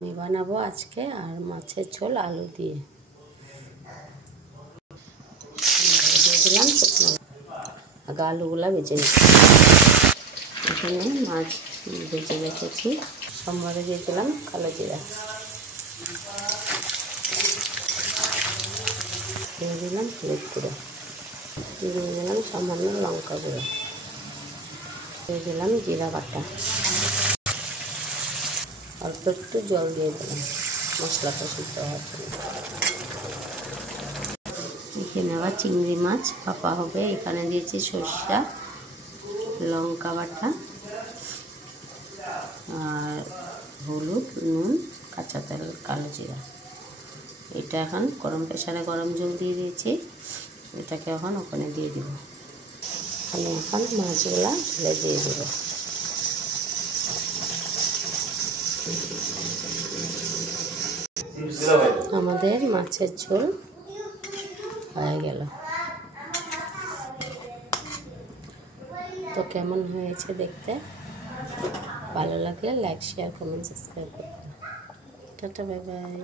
আমি বানাবো আজকে আর মাছের ঝোল আলু দিয়ে দিয়ে দিলাম শুকনো আগে আলুগুলা ভেজে নিচ্ছি। এখানে মাছ ভেজে রেখেছি, সম্বারে দিয়ে দিলাম কালো জিরা, দিয়ে দিলাম হলুদ গুঁড়ো, দিয়ে দিলাম সামান্য লঙ্কা গুঁড়ো, দিয়ে দিলাম জিরা বাটা, অল্প একটু জল দিয়ে দিলাম মশলাটা সিদ্ধ হওয়ার জন্য। এখানে আবার চিংড়ি মাছ ভাপা হবে, এখানে দিয়েছি সরষা, লঙ্কা বাটা আর হলুদ, নুন, কাঁচা তেল, কালো জিরা। এটা এখন প্রেসারে গরম জল দিয়ে দিয়েছি, এটাকে এখন ওখানে দিয়ে দিব। আমি এখন মাছগুলা ঢেলে দিয়ে দেব। আমাদের মাছের ঝোল হয়ে গেল। তো কেমন হয়েছে দেখতে? ভালো লাগলে লাইক, শেয়ার, কমেন্ট, সাবস্ক্রাইব করবেন। Tata, bye bye.